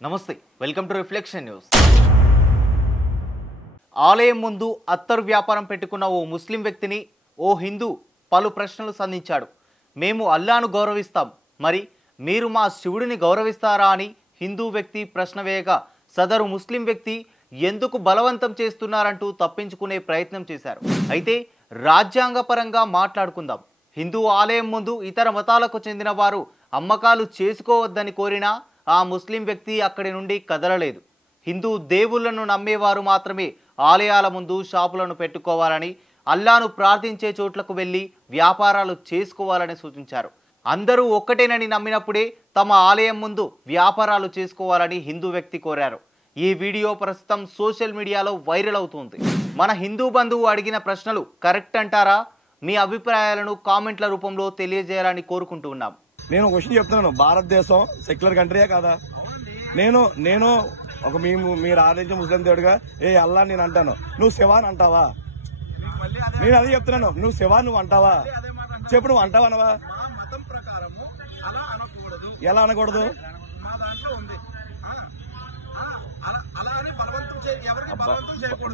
నమస్తే welcome to reflection news. ఆలయం ముందు అత్తరు వ్యాపారం పెట్టుకున్న ఓ ముస్లిం వ్యక్తిని ఓ హిందూ పలు ప్రశ్నలు సంధించాడు. మేము అల్లాను గౌరవిస్తాం, మరి మీరు మా శివుడిని గౌరవిస్తారా అని హిందూ వ్యక్తి ప్రశ్న వేయగా సదరు ముస్లిం వ్యక్తి ఎందుకు బలవంతం చేస్తున్నారంటూ తప్పించుకునే ప్రయత్నం చేశారు. అయితే రాజ్యాంగపరంగా మాట్లాడుకుందాం. హిందూ ఆలయం ముందు ఇతర మతాలకు చెందిన వారు అమ్మకాలు చేసుకోవద్దని కోరినా ఆ ముస్లిం వ్యక్తి అక్కడి నుండి కదలలేదు. హిందూ దేవుళ్లను నమ్మేవారు మాత్రమే ఆలయాల ముందు షాపులను పెట్టుకోవాలని, అల్లాను ప్రార్థించే చోట్లకు వెళ్ళి వ్యాపారాలు చేసుకోవాలని సూచించారు. అందరూ ఒక్కటేనని నమ్మినప్పుడే తమ ఆలయం ముందు వ్యాపారాలు చేసుకోవాలని హిందూ వ్యక్తి కోరారు. ఈ వీడియో ప్రస్తుతం సోషల్ మీడియాలో వైరల్ అవుతుంది. మన హిందూ బంధువు అడిగిన ప్రశ్నలు కరెక్ట్ అంటారా? మీ అభిప్రాయాలను కామెంట్ల రూపంలో తెలియజేయాలని కోరుకుంటూ ఉన్నాం. నేను క్వశ్చన్ చెప్తున్నాను, భారతదేశం సెక్యులర్ కంట్రీయే కాదా? నేను ఒక మీరు ఆరాధించే ముస్లిం దేవుడిగా ఏ అల్లా నేను అంటాను, నువ్వు శివాన్ అంటావా? నేను అదే చెప్తున్నాను, నువ్వు శివాన్ నువ్వు అంటావా? చెప్పు, నువ్వు అంటావా అనవా? ఎలా అనకూడదు?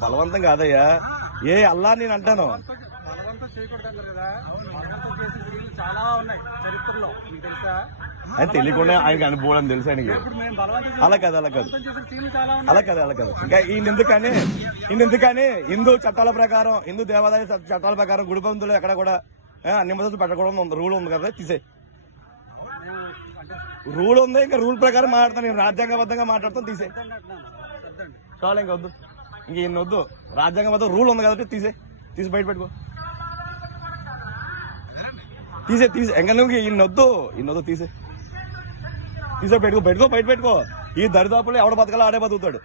బలవంతం కాదయ్యా, ఏ అల్లా నేను అంటాను. ఆయన తెలియకుండా ఆయనకి అనుభవం తెలుసు ఆయనకి. అలా కాదు ఇంకా ఈయనెందుకని హిందూ చట్టాల ప్రకారం, హిందూ దేవాదాయ చట్టాల ప్రకారం గుడి బంధువులు ఎక్కడ కూడా అన్ని మద్దతు పెట్టకూడదు రూల్ ఉంది కదా, తీసే రూల్ ఉంది. ఇంకా రూల్ ప్రకారం మాట్లాడతాను, నేను రాజ్యాంగబద్ధంగా మాట్లాడతాను, తీసే చాలా ఇంకా వద్దు, ఇంక ఈయన వద్దు. రాజ్యాంగబద్ధ రూల్ ఉంది కాబట్టి తీసి బయట పెట్టుకో, తీసే ఇంకా నువ్వు ఇన్నొద్దు తీసే బయట పెట్టుకో. ఈ దరిదాపుల్లో ఎవడ బతకాలో ఆడే బతుకుతాడు.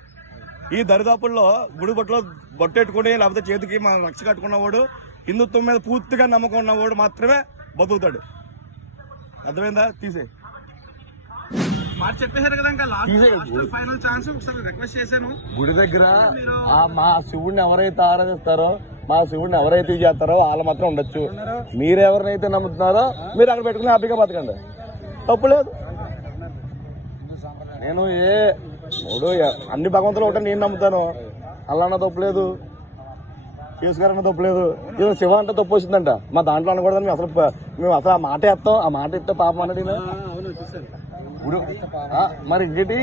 ఈ దరిదాపుల్లో గుడి బొట్టులో బొట్టెట్టుకుని లేకపోతే చేతికి మన రక్ష కట్టుకున్నవాడు, హిందుత్వం మీద పూర్తిగా నమ్మకం ఉన్నవాడు మాత్రమే బతుకుతాడు. అర్థమైందా? తీసే చెప్పేశారు కదా, ఇంకా ఫైనల్ ఛాన్స్ ఒకసారి రిక్వెస్ట్ చేశాను. గుడి దగ్గర మా శివుడిని ఎవరైతే ఆరాధిస్తారో, మా శివుడిని ఎవరైతే చేస్తారో వాళ్ళు మాత్రం ఉండొచ్చు. మీరెవరినైతే నమ్ముతున్నారో మీరు అక్కడ పెట్టుకుని హ్యాపీగా బతకండి, తప్పులేదు. నేను అన్ని భగవంతులు ఒకటే నేను నమ్ముతాను, అల్లన్న తప్పులేదు, చేసుకారన్న తప్పులేదు. ఇది శివ అంటే తప్పు వచ్చిందంట, మా దాంట్లో అనకూడదని మేము అసలు ఆ మాట ఎత్తాం. ఆ మాట ఎత్తే పాపం అన్నది మరి ఇంకేంటి.